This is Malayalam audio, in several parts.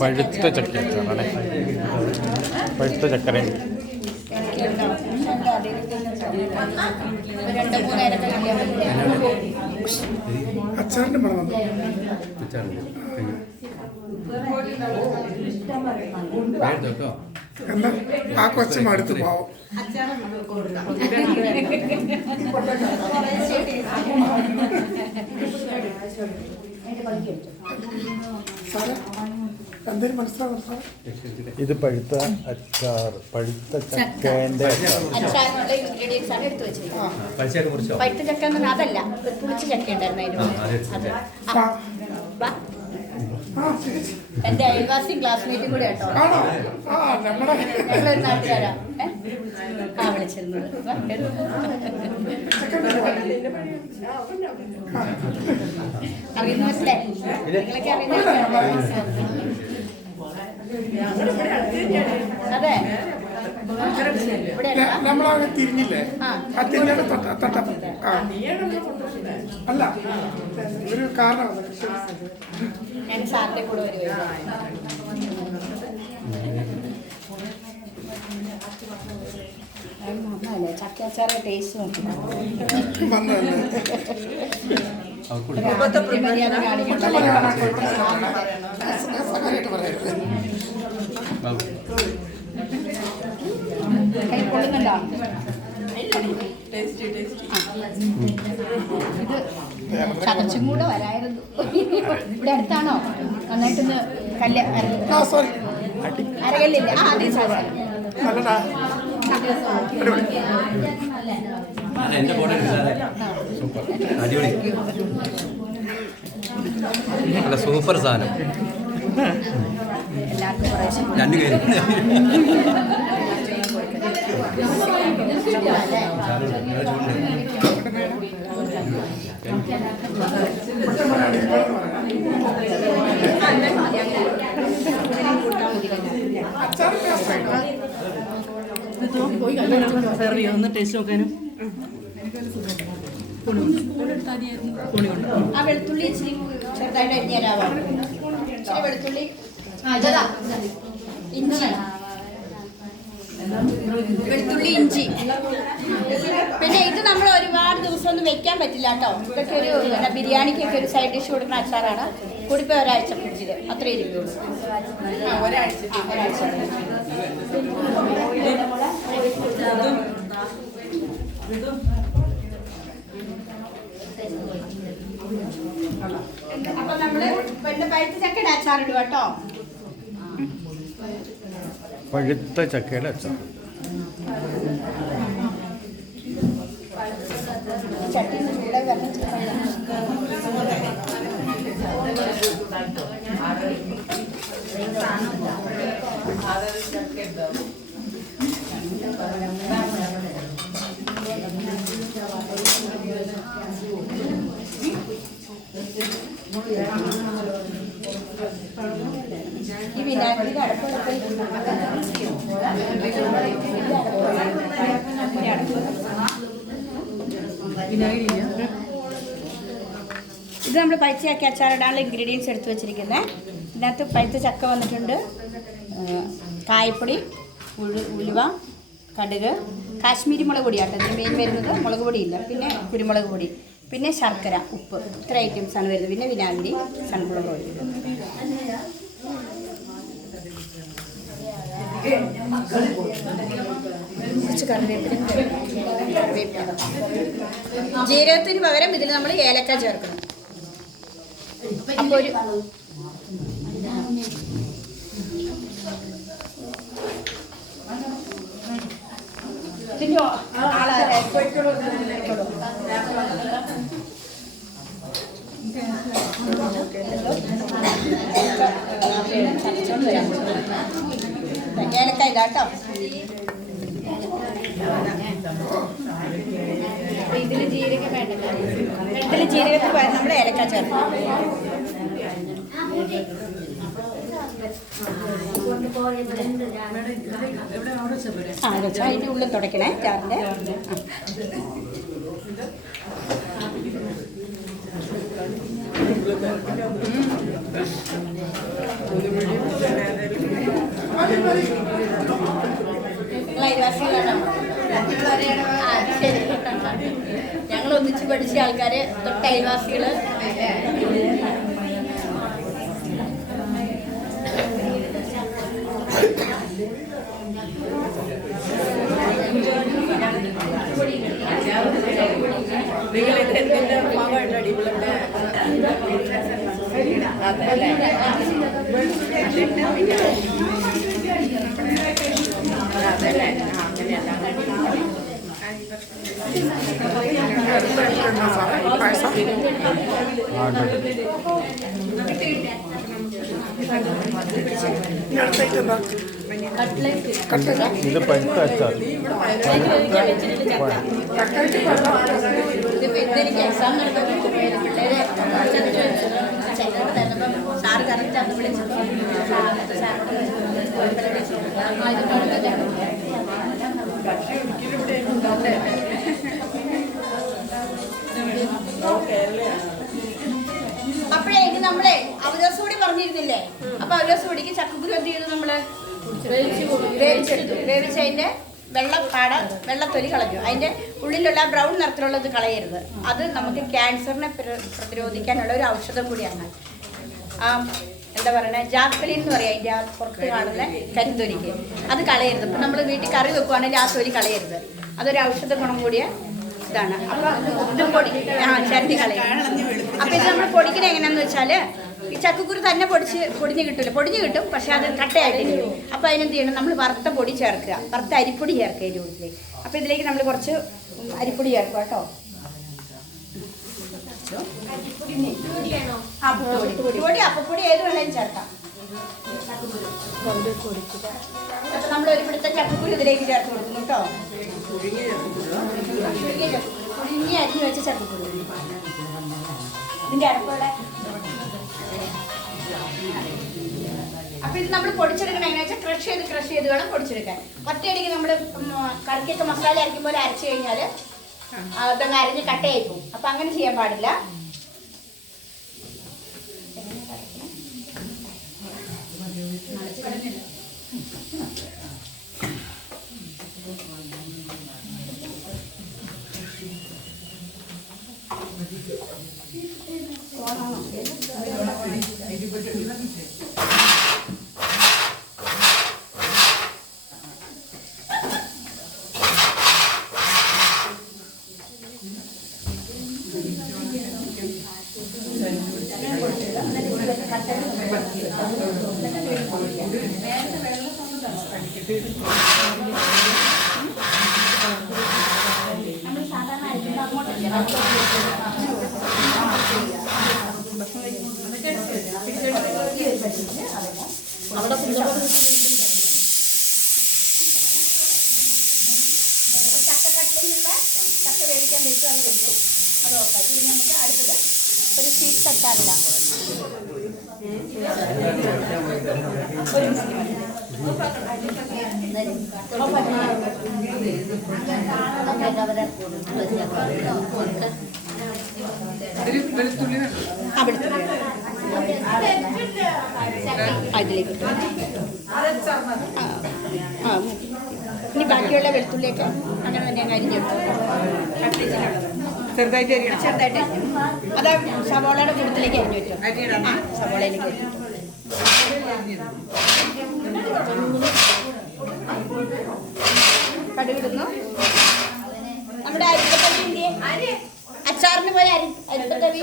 പഴുത്ത ചക്കയാണ്. പഴുത്ത ചക്കര അച്ചാറിന്റെ മണം എന്താ ആ കൊച്ചു മടുത്ത് പോവും. എന്തേലും മനസ്സിലാവും സാർ? ഇത് പഴുത്ത അച്ചാർ, പഴുത്ത ചക്കേന്റെ അച്ചാറിനുള്ള ഇൻഗ്രീഡിയൻസ് ആണ് എടുത്തു വെച്ചിരിക്കുന്നത്. പഴുത്ത ചക്ക എന്ന് പറഞ്ഞാൽ അതല്ല, ഒരു പുളിച്ച ചക്ക ഉണ്ടായിരുന്നു അതിന്. എന്റെ അയൽവാസി ക്ലാസ്മേറ്റും കൂടെ കേട്ടോ, ഞങ്ങളൊരു നാട്ടുകാരാ വിളിച്ചിരുന്നത്. അറിയുന്നവരല്ലേ? നിങ്ങളൊക്കെ അറിയുന്നവരല്ലേ? അതെ, നമ്മളാകെ തിരിഞ്ഞില്ലേ? അല്ല, ഒരു കാരണം ഞാൻ സാറിന്റെ കൂടെ വരുവാ. ചക്കച്ചാറ് ടേസ്റ്റ് നോക്കി മര്യാദ കാണിക്കണ്ടല്ലേ? കൈ കൊള്ളുന്നുണ്ടോ? ഇത് ചതച്ചും കൂടെ വരായിരുന്നു. ഇവിടെ അടുത്താണോ? നന്നായിട്ടൊന്ന് അരകല്ലില്ല. ആ അതെ സാർ, സൂപ്പർ സാധനം. എല്ലാവർക്കും രണ്ടു പേര് ഒന്ന് ടേസ്റ്റ് നോക്കാനും. ആ വെളുത്തുള്ളി ഇച്ചിരി ചെറുതായിട്ട് അരിഞ്ഞാലാവാ. ഇച്ചിരി വെളുത്തുള്ളി, ഇഞ്ചി, വെളുത്തുള്ളി ഇഞ്ചി. പിന്നെ ഇത് നമ്മൾ ഒരുപാട് ദിവസമൊന്നും വെക്കാൻ പറ്റില്ല കേട്ടോ. ഇതൊക്കെ ഒരു ബിരിയാണിക്കൊക്കെ ഒരു സൈഡ് ഡിഷ് കൊടുക്കുന്ന അച്ചാറാണ്. കൂടിപ്പോയി ഒരാഴ്ച ഫ്രിഡ്ജിൽ അത്രേ ഇരിക്കുള്ളൂ. ഒരാഴ്ച. അപ്പൊ നമ്മള് പഴുത്ത ചക്കയുടെ അച്ചാറിടുക കേട്ടോ. പഴുത്ത ചക്കയുടെ അച്ചാർ. ചട്ടിന്ന് ചൂടായി വരണം. ഈ വിനാഗിരിയുടെ അടുപ്പൊക്കെ ഇത് നമ്മൾ പഴുത്തചക്ക അച്ചാറിടാനുള്ള ഇൻഗ്രീഡിയൻസ് എടുത്ത് വെച്ചിരിക്കുന്നത്. ഇതിനകത്ത് പഴുത്ത ചക്ക വന്നിട്ടുണ്ട്, കായപ്പൊടി, ഉലുവ, കടുക്, കാശ്മീരി മുളക് പൊടിയാട്ടോ ഇതിന് മെയിൻ വരുന്നത്. മുളക് പൊടിയില്ല, പിന്നെ കുരുമുളക് പൊടി, പിന്നെ ശർക്കര, ഉപ്പ്, ഇത്ര ഐറ്റംസാണ് വരുന്നത്. പിന്നെ വിനാഗിരി, സൺഫ്ലവർ ഓയിൽ. കുറച്ച് കറിവേപ്പില. ജീരകത്തിന് പകരം ഇതിൽ നമ്മൾ ഏലക്ക ചേർക്കണം. അപ്പോൾ ഒരു ഇതിൻ്റെ ഏലക്ക ഇതാട്ടോ. ഇതിൽ ജീരകം വേണ്ട. ഇതിൽ ജീരകത്തിൽ നമ്മൾ ഏലക്ക ചേർക്കും. അതിൻ്റെ ഉള്ളിൽ തുടയ്ക്കണേ ചാറിൻ്റെ. ഞങ്ങൾ ഒന്നിച്ച് പഠിച്ച ആൾക്കാര് തൊട്ട അയൽവാസികള്. നിങ്ങളിത് എന്തിൻ്റെ ഭാഗമായിട്ട് അടിപൊളിയുടെ അതല്ലേ അതല്ലേ അങ്ങനെയല്ല പായസം ആ ഉണ്ട്. ഈ അടുത്തായിട്ട് എന്താ കട്ടല ഇത് പഴുത്ത അച്ചാർ. എനിക്ക് എക്സാം നടക്കുമ്പോൾ പിള്ളേരെ സാറ് കറക്റ്റ് അത് വിളിച്ചു. അപ്പോഴേ ഇത് നമ്മളെ അവലോസുപൊടി പറഞ്ഞിരുന്നില്ലേ? അപ്പൊ അവലോസുപൊടിക്ക് ചക്കക്കുരു എന്ത് ചെയ്തു? നമ്മള് വേവിച്ചെടുത്തു. വേവിച്ചതിന്റെ വെള്ളത്തൊലി കളഞ്ഞു. അതിന്റെ ഉള്ളിലുള്ള ബ്രൗൺ നിറത്തിലുള്ളത് കളയരുത്. അത് നമുക്ക് ക്യാൻസറിനെ പ്രതിരോധിക്കാനുള്ള ഒരു ഔഷധം കൂടിയാണ്. എന്താ പറയണേ, ജാക്വലിൻ എന്ന് പറയാം. അതിൻ്റെ ആ പുറത്ത് കാണുന്ന കരിന്തൊലിക്ക് അത് കളയരുത്. ഇപ്പം നമ്മൾ വീട്ടിൽ കറി വെക്കുവാണെങ്കിൽ ആ തൊലി കളയരുത്. അതൊരു ഔഷധ ഗുണം കൂടിയ ഇതാണ്. അപ്പോൾ ഇത് ചരണ്ടി കളയും. അപ്പോൾ ഇത് നമ്മൾ പൊടിക്കണ എങ്ങനെയാണെന്ന് വെച്ചാൽ, ഈ ചക്കക്കുരു തന്നെ പൊടിഞ്ഞ് കിട്ടില്ല. പൊടിഞ്ഞ് കിട്ടും, പക്ഷെ അത് കട്ടയായിട്ടിരിക്കും. അപ്പോൾ അതിനെന്ത് ചെയ്യണം? നമ്മൾ വറുത്ത പൊടി ചേർക്കുക, വറുത്ത അരിപ്പൊടി ചേർക്കുക ഇതിൻ്റെ ഉള്ളിൽ. അപ്പോൾ ഇതിലേക്ക് നമ്മൾ കുറച്ച് അരിപ്പൊടി ചേർക്കുക കേട്ടോ. അപ്പപ്പൊടി ഏത് വേണേലും ചേർക്കാം. അപ്പൊ നമ്മൾ ഒരു പിടുത്തം ചക്കക്കുരു ഇതിലേക്ക് ചേർത്ത് കൊടുക്കുന്നു കേട്ടോ. പുഴുങ്ങി അരിഞ്ഞു വെച്ച ചക്കക്കുരു ഇതിന്റെ അടുപ്പോടെ. അപ്പൊ ഇത് നമ്മൾ പൊടിച്ചെടുക്കണം എങ്ങനെയാ വെച്ചാൽ ക്രഷ് ചെയ്ത് വേണം പൊടിച്ചെടുക്കാൻ. ഒറ്റയടിക്ക് നമ്മൾ കറിക്കൊക്കെ മസാല അരയ്ക്കും പോലെ അരച്ചു കഴിഞ്ഞാൽ അതങ്ങ് അരിഞ്ഞ് കട്ടയായി പോകും. അപ്പൊ അങ്ങനെ ചെയ്യാൻ പാടില്ല. ചക്ക വേവിക്കാൻ വെച്ചു, അത് വെച്ചു, അത് ഓർക്കായി. ഇനി നമുക്ക് അടുത്തത് ഒരു സ്വീറ്റ് അച്ചാറില്ല. അതിലേക്ക് ഇനി ബാക്കിയുള്ള വെളുത്തുള്ളിയൊക്കെ അങ്ങനെ തന്നെ അങ്ങ് അരിഞ്ഞെടുത്തു. ചെറുതായിട്ട് ചെറുതായിട്ട് അത് സവോളയുടെ കൂട്ടത്തിലേക്ക് അരിഞ്ഞു വെച്ചു. സവോളയിലേക്ക് അരിഞ്ഞു. കടുകിടുന്നു. നമ്മുടെ അരിപ്പത്തവി ഇന്ത്യ അച്ചാറിന് പോയ അരിപ്പത്തവി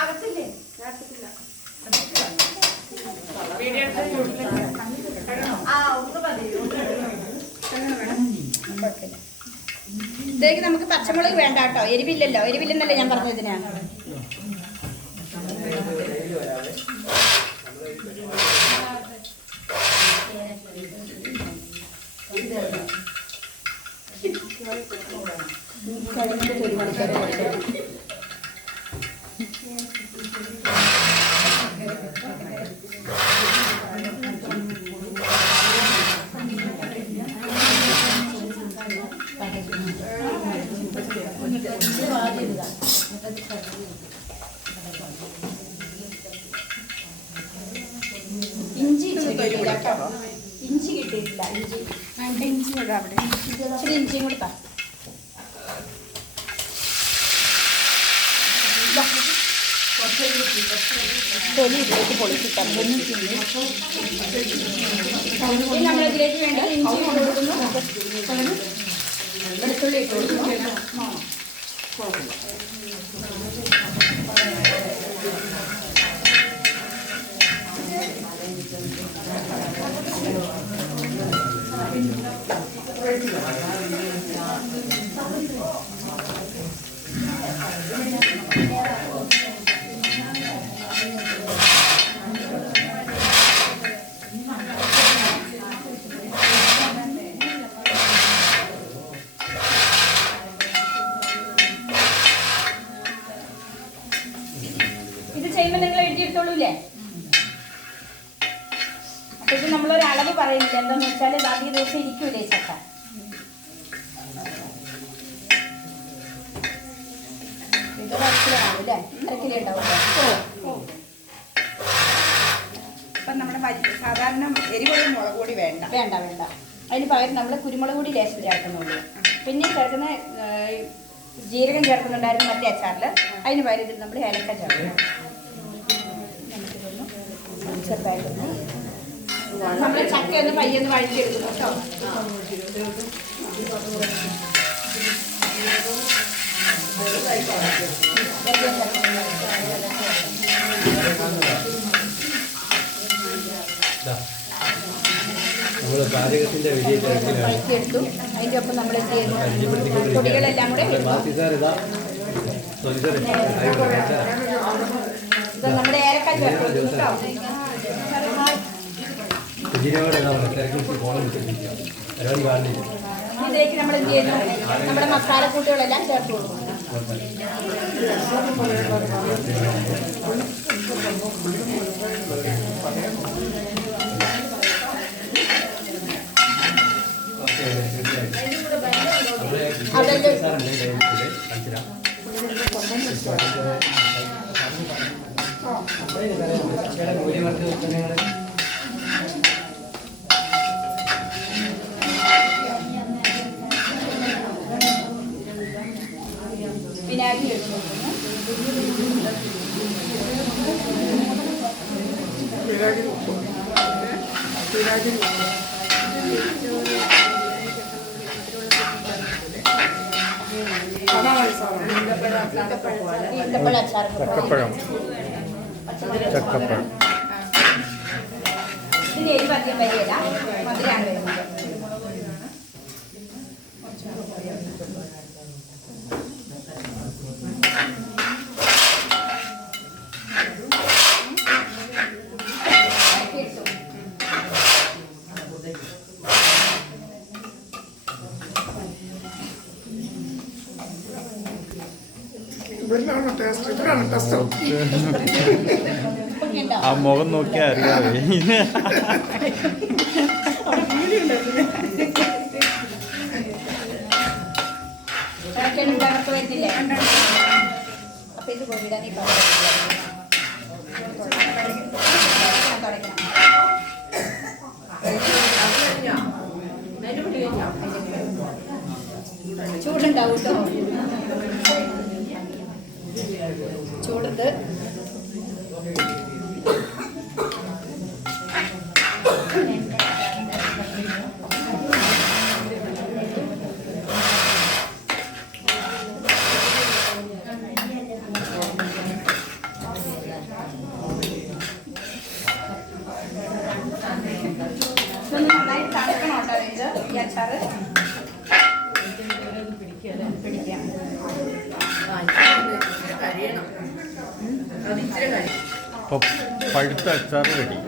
ആകത്തില്ലേ? ഇതിലേക്ക് നമുക്ക് പച്ചമുളക് വേണ്ട കേട്ടോ. എരിവില്ലല്ലോ. എരിവില്ലെന്നല്ലേ ഞാൻ പറഞ്ഞതിനാ. കിട്ടിയില്ല കേട്ടോ. ഇഞ്ചി കിട്ടിയിട്ടില്ല. ഇഞ്ചി അവിടെ ഇച്ചിരി ഇഞ്ചിയും കൊടുത്താ. തൊലി ഇതിലേക്ക് പൊളിച്ചിട്ടാൽ നമ്മളിതിലേക്ക് വേണ്ടി ഇഞ്ചി ഇട്ട് കൊടുക്കുന്നു, വെളുത്തുള്ളി ഇട്ട് കൊടുക്കുന്നു. ഇത് ചെയ്യുമ്പോൾ നിങ്ങൾ എഴുതിയെടുത്തോളൂല്ലേ? അപ്പൊ ഇത് നമ്മളൊരു അളവ് പറയുന്നില്ല. എന്താന്ന് വെച്ചാൽ ഇത് അധിക ദിവസം ഇരിക്കൂലേ ചക്ക. ഇത് 1 കിലോ ആവും അല്ലേ? 1.5 കിലോ ഉണ്ടാവും. അപ്പം നമ്മുടെ സാധാരണ എരിവുള്ള മുളക് പൊടി വേണ്ട. വേണ്ട വേണ്ട. അതിന് പകരം നമ്മൾ കുരുമുളക് പൊടി ലേശം ചേർക്കുന്നുള്ളൂ. പിന്നെ ചേർക്കുന്ന ജീരകം ചേർക്കുന്നുണ്ടായിരുന്നു മറ്റേ അച്ചാറിൽ. അതിന് പകരം ഇതിൽ നമ്മൾ ഏലക്ക ചേർക്കണം. ചെറുതായിട്ടൊന്ന് നമ്മൾ ചക്ക ഒന്ന് പയ്യൊന്ന് വഴറ്റിയെടുക്കുന്നു കേട്ടോ. നമ്മൾ പാചകത്തിന്റെ വലിയ വഴറ്റിയെടുത്തു. അതിൻ്റെ ഒപ്പം നമ്മൾ പൊടികളെല്ലാം കൂടെ നമ്മുടെ ഏലക്ക ചേർക്കും കേട്ടോ. ഇതിലേക്ക് നമ്മൾ എന്ത് ചെയ്യുന്നു? നമ്മുടെ മസാലക്കൂട്ടുകളെല്ലാം ചേർത്ത് കൊടുക്കും. വിനാഗിരി എടുത്തു ചക്കപ്പഴം. ചക്കപ്പഴം ഇതിന് എരിവ് അധികം വരികയില്ല, മധുരമാണ് വരുന്നത്. ആ മുഖം നോക്കിയാൽ അറിയാവേ. വരുന്നില്ലേ? അപ്പൊ ഇത് കൊണ്ടിടാൻ ഈ ചൂടുണ്ടാവും കേട്ടോ. ചൂടുണ്ട്. നന്നായി തണുക്കണം കേട്ടോ ഇത് ഈ അച്ചാറ് പിടിക്കാം. അപ്പോൾ പഴുത്ത അച്ചാർ റെഡി.